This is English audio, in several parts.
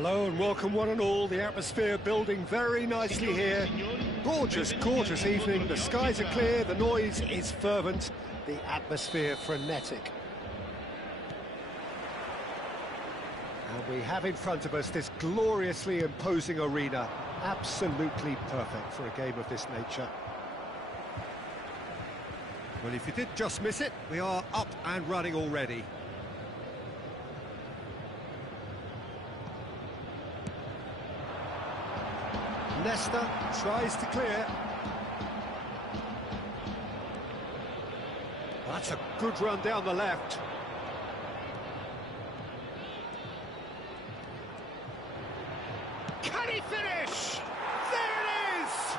Hello and welcome one and all. The atmosphere building very nicely here. Gorgeous, gorgeous evening. The skies are clear, the noise is fervent, the atmosphere frenetic. And we have in front of us this gloriously imposing arena. Absolutely perfect for a game of this nature. Well, if you did just miss it, we are up and running already. Leicester tries to clear. That's a good run down the left. Can he finish? There it is!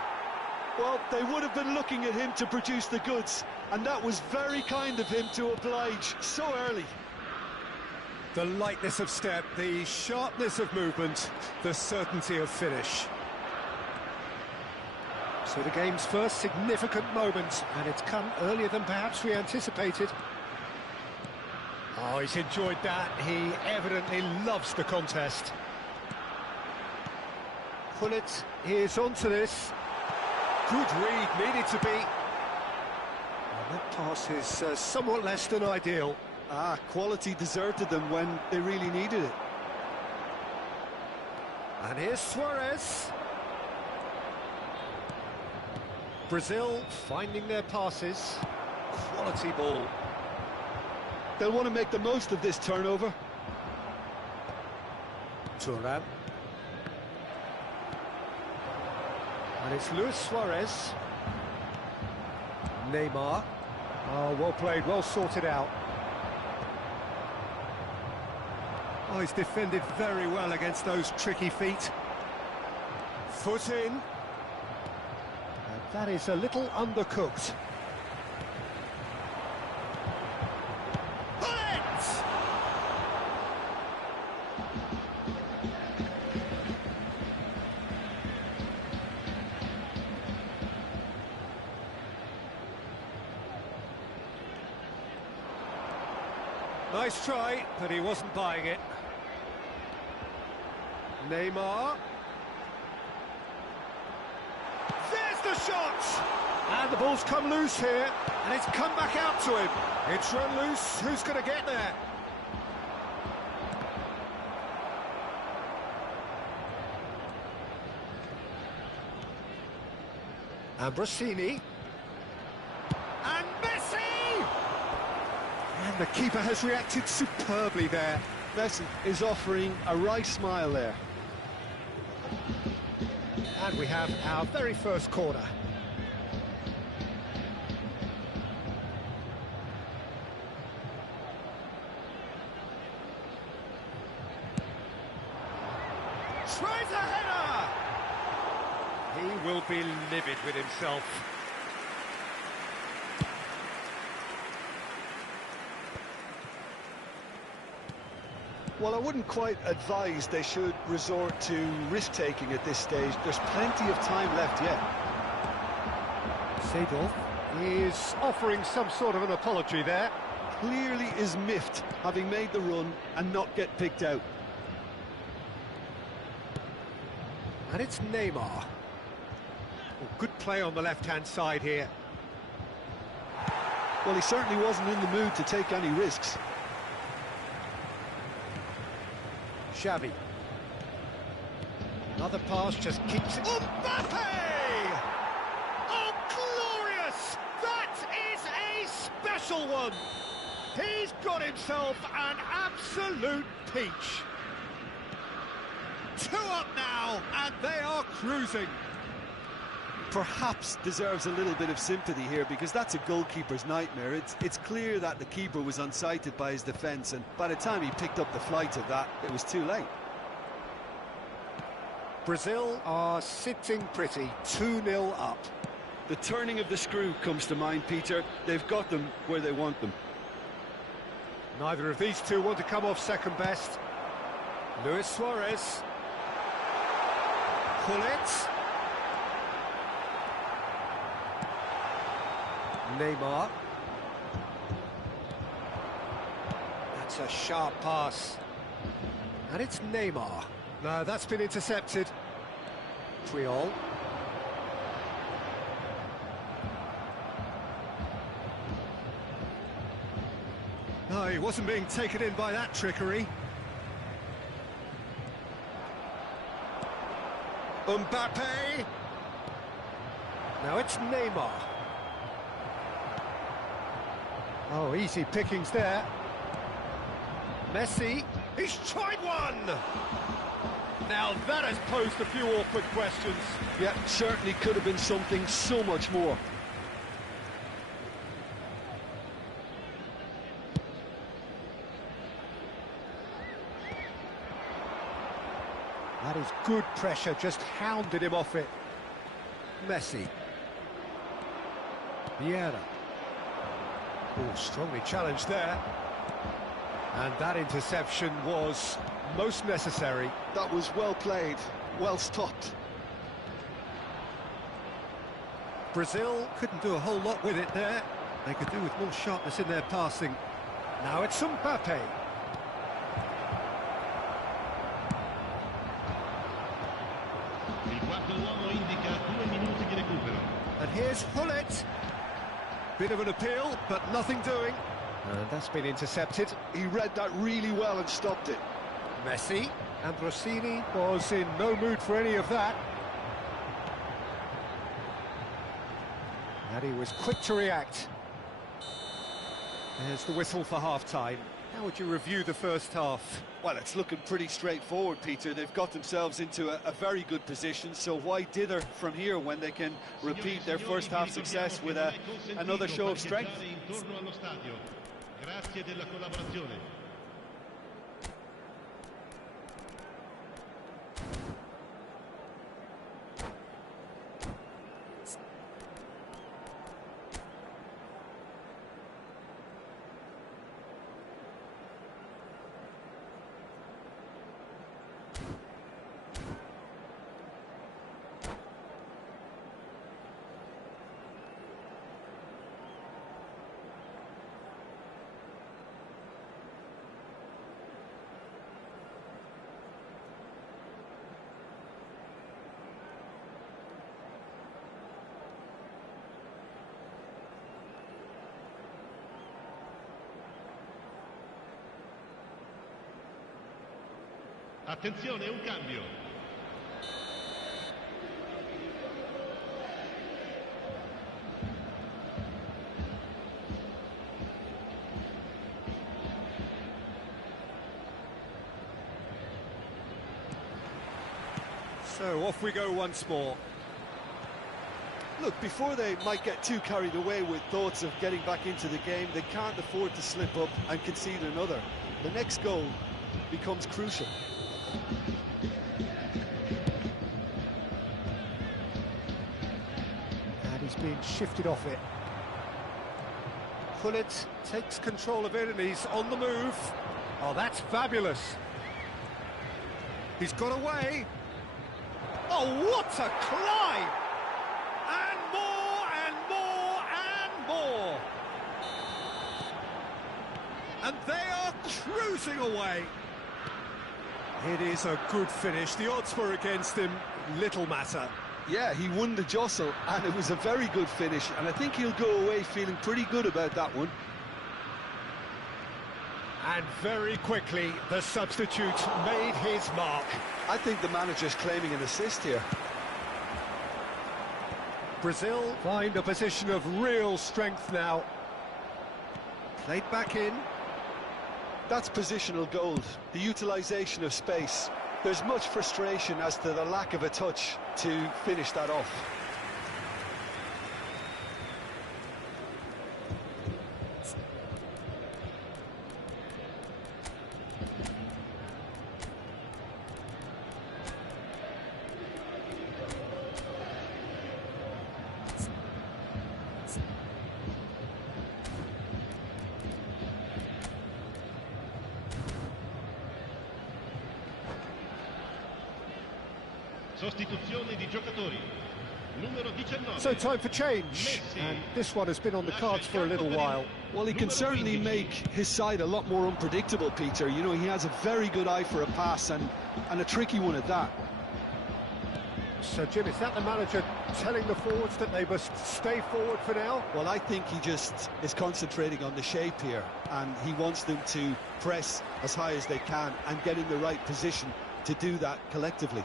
Well, they would have been looking at him to produce the goods, and that was very kind of him to oblige so early. The lightness of step, the sharpness of movement, the certainty of finish. So the game's first significant moment, and it's come earlier than perhaps we anticipated. Oh, he's enjoyed that. He evidently loves the contest. Pullet is onto this. Good read, needed to be. And that pass is somewhat less than ideal. Quality deserted them when they really needed it. And here's Suarez. Brazil finding their passes. Quality ball. They'll want to make the most of this turnover. Thuram. And it's Luis Suarez. Neymar. Oh, well played, well sorted out. Oh, he's defended very well against those tricky feet. Foot in. And that is a little undercooked. Nice try, but he wasn't buying it. Neymar. There's the shot! And the ball's come loose here, and it's come back out to him. It's run loose, who's going to get there? Ambrosini. And Messi! And the keeper has reacted superbly there. Messi is offering a right smile there. And we have our very first corner. Tries a header! He will be livid with himself. Well, I wouldn't quite advise they should resort to risk-taking at this stage. There's plenty of time left yet. Seedorf is offering some sort of an apology there. Clearly is miffed, having made the run and not get picked out. And it's Neymar. Oh, good play on the left-hand side here. Well, he certainly wasn't in the mood to take any risks. Xavi. Another pass just keeps it. Mbappe! Oh, glorious! That is a special one! He's got himself an absolute peach. 2 up now, and they are cruising. Perhaps deserves a little bit of sympathy here, because that's a goalkeeper's nightmare. It's clear that the keeper was unsighted by his defence, and by the time he picked up the flight of that, it was too late. Brazil are sitting pretty, 2-0 up. The turning of the screw comes to mind, Peter. They've got them where they want them. Neither of these two want to come off second best. Luis Suarez. Pullet. Neymar. That's a sharp pass. And it's Neymar. No, that's been intercepted. Triol. No, he wasn't being taken in by that trickery. Mbappe. Now it's Neymar. Oh, easy pickings there. Messi. He's tried one! Now that has posed a few awkward questions. Yeah, certainly could have been something so much more. That is good pressure, just hounded him off it. Messi. Vieira. Oh, strongly challenged there. And that interception was most necessary. That was well played, well stopped. Brazil couldn't do a whole lot with it there. They could do with more sharpness in their passing. Now it's Mbappe. Il quarto uomo indica 2 minuti di recupero. And here's Hullet. Bit of an appeal, but nothing doing. And that's been intercepted. He read that really well and stopped it. Messi. And Rossini was in no mood for any of that. And he was quick to react. There's the whistle for half-time. How would you review the first half? Well, it's looking pretty straightforward, Peter. They've got themselves into a very good position, so why dither from here when they can repeat their first half success with another show of strength? Grazie della collaborazione. Attenzione, un cambio. So off we go once more. Look, before they might get too carried away with thoughts of getting back into the game, they can't afford to slip up and concede another. The next goal becomes crucial. And he's being shifted off it. Hullet takes control of it and he's on the move. Oh, that's fabulous. He's got away. Oh, what a climb! And more, and more, and more. And they are cruising away. It is a good finish. The odds were against him. Little matter. Yeah, he won the jostle, and it was a very good finish, and I think he'll go away feeling pretty good about that one. And very quickly, the substitute made his mark. I think the manager's claiming an assist here. Brazil find a position of real strength now. Played back in. That's positional gold, the utilisation of space. There's much frustration as to the lack of a touch to finish that off. Sostituzione di giocatori. Numero 19. So time for change, and this one has been on the cards for a little while. Well, he can certainly make his side a lot more unpredictable, Peter. You know, he has a very good eye for a pass, and a tricky one at that. So, Jim, is that the manager telling the forwards that they must stay forward for now? Well, I think he just is concentrating on the shape here, and he wants them to press as high as they can and get in the right position to do that collectively.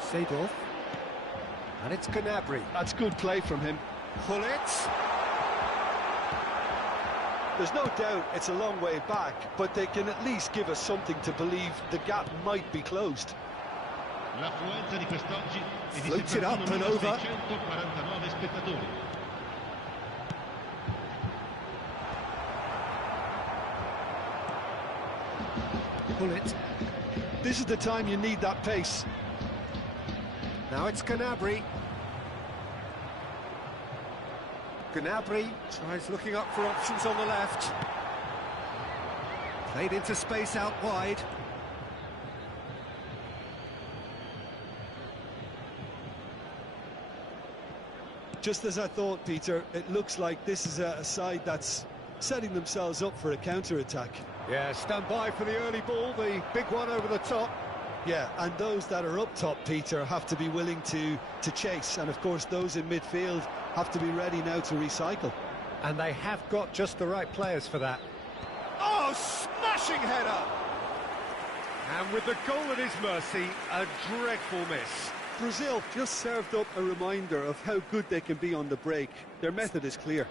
Seedorf. And it's Gnabry. That's good play from him. Gullit. There's no doubt it's a long way back, but they can at least give us something to believe the gap might be closed. L'affluenza di quest'oggi è di Floats it up and over. 649 spettatori. Gullit. This is the time you need that pace. Now it's Gnabry. Gnabry tries looking up for options on the left. Played into space out wide. Just as I thought, Peter, it looks like this is a side that's setting themselves up for a counter-attack. Yeah, stand by for the early ball, the big one over the top. Yeah, and those that are up top, Peter, have to be willing to chase. And, of course, those in midfield have to be ready now to recycle. And they have got just the right players for that. Oh, smashing header! And with the goal at his mercy, a dreadful miss. Brazil just served up a reminder of how good they can be on the break. Their method is clear.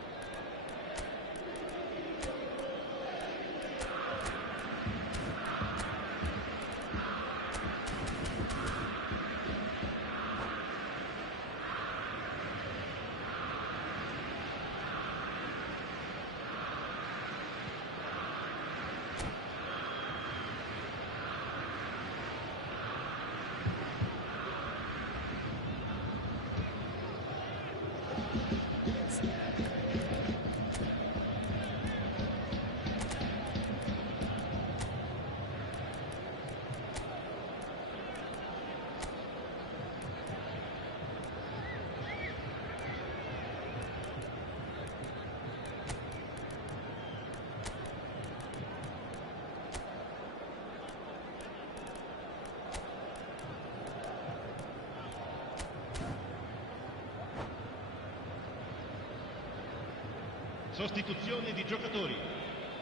Sostituzione di giocatori.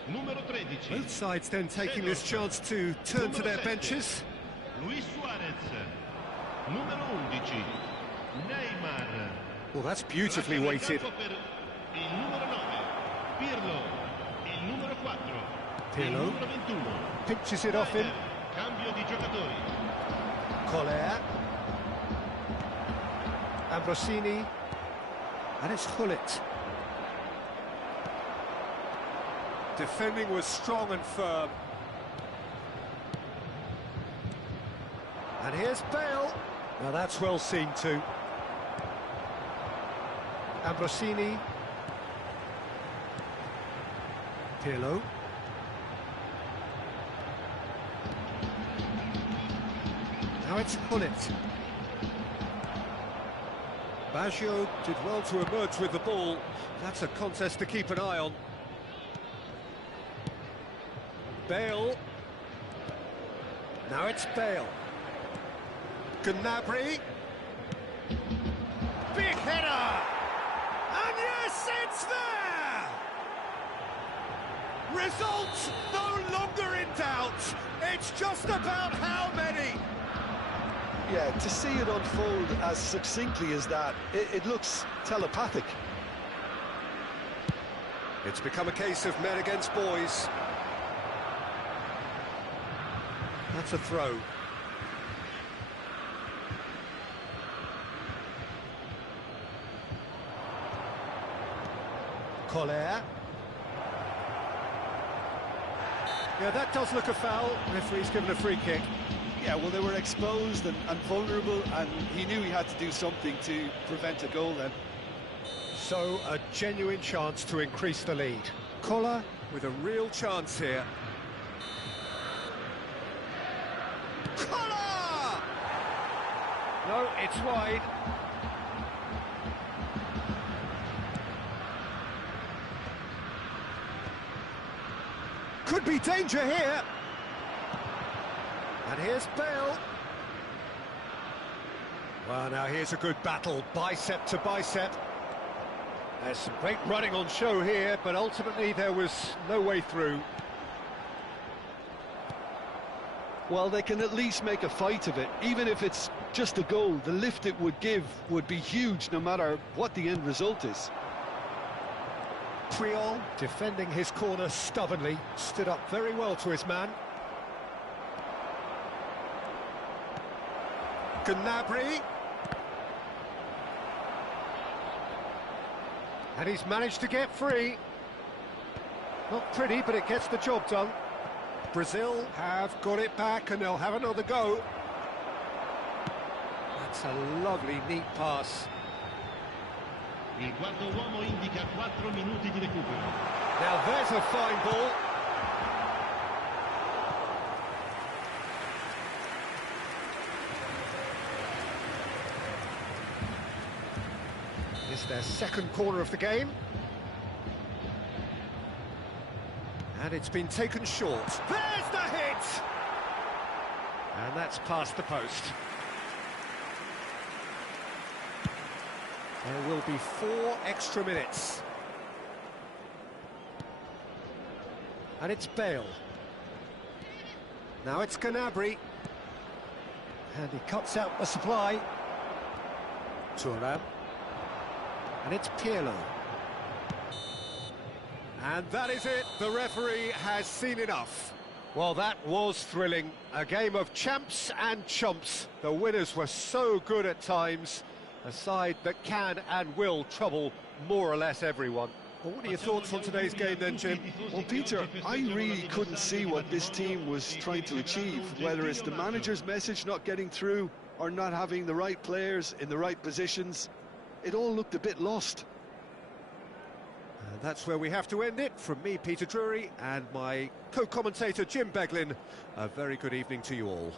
Numero 13. Both sides then taking this chance to turn to their benches. Luis Suarez. Numero 11. Neymar. Well, that's beautifully weighted. Per il numero 9. Pirlo. Il numero 4. Il Pirlo numero 21. pinches it off him. Cambio di giocatori. Collier. Ambrosini. And it's Gullit. Defending was strong and firm. And here's Bale. Now that's well seen too. Ambrosini. Pirlo. Now it's Gullit. Baggio did well to emerge with the ball. That's a contest to keep an eye on. Bale. Now it's Bale. Gnabry. Big header! And yes, it's there! Results no longer in doubt. It's just about how many. Yeah, to see it unfold as succinctly as that, it looks telepathic. It's become a case of men against boys. That's a throw. Collier. Yeah, that does look a foul. Referee's given a free kick. Yeah, well, they were exposed and vulnerable, and he knew he had to do something to prevent a goal then. So, a genuine chance to increase the lead. Collar with a real chance here. Collar! No, it's wide. Could be danger here. And here's Bale. Well, now here's a good battle, bicep to bicep. There's some great running on show here, but ultimately there was no way through. Well, they can at least make a fight of it. Even if it's just a goal, the lift it would give would be huge no matter what the end result is. Puyol, defending his corner stubbornly, stood up very well to his man. Gnabry. And he's managed to get free. Not pretty, but it gets the job done. Brazil have got it back and they'll have another go. That's a lovely, neat pass. Il quarto uomo indica 4 minuti di recupero. Now there's a fine ball. It's their second corner of the game. And it's been taken short. There's the hit! And that's past the post. There will be 4 extra minutes. And it's Bale. Now it's Gnabry. And he cuts out the supply. Thuram. And it's Pirlo. And that is it. The referee has seen enough. Well, that was thrilling. A game of champs and chumps. The winners were so good at times. A side that can and will trouble more or less everyone. Well, what are your thoughts on today's game then, Jim? Well, Peter, I really couldn't see what this team was trying to achieve, whether it's the manager's message not getting through or not having the right players in the right positions. It all looked a bit lost. And that's where we have to end it. From me, Peter Drury, and my co-commentator, Jim Beglin, a very good evening to you all.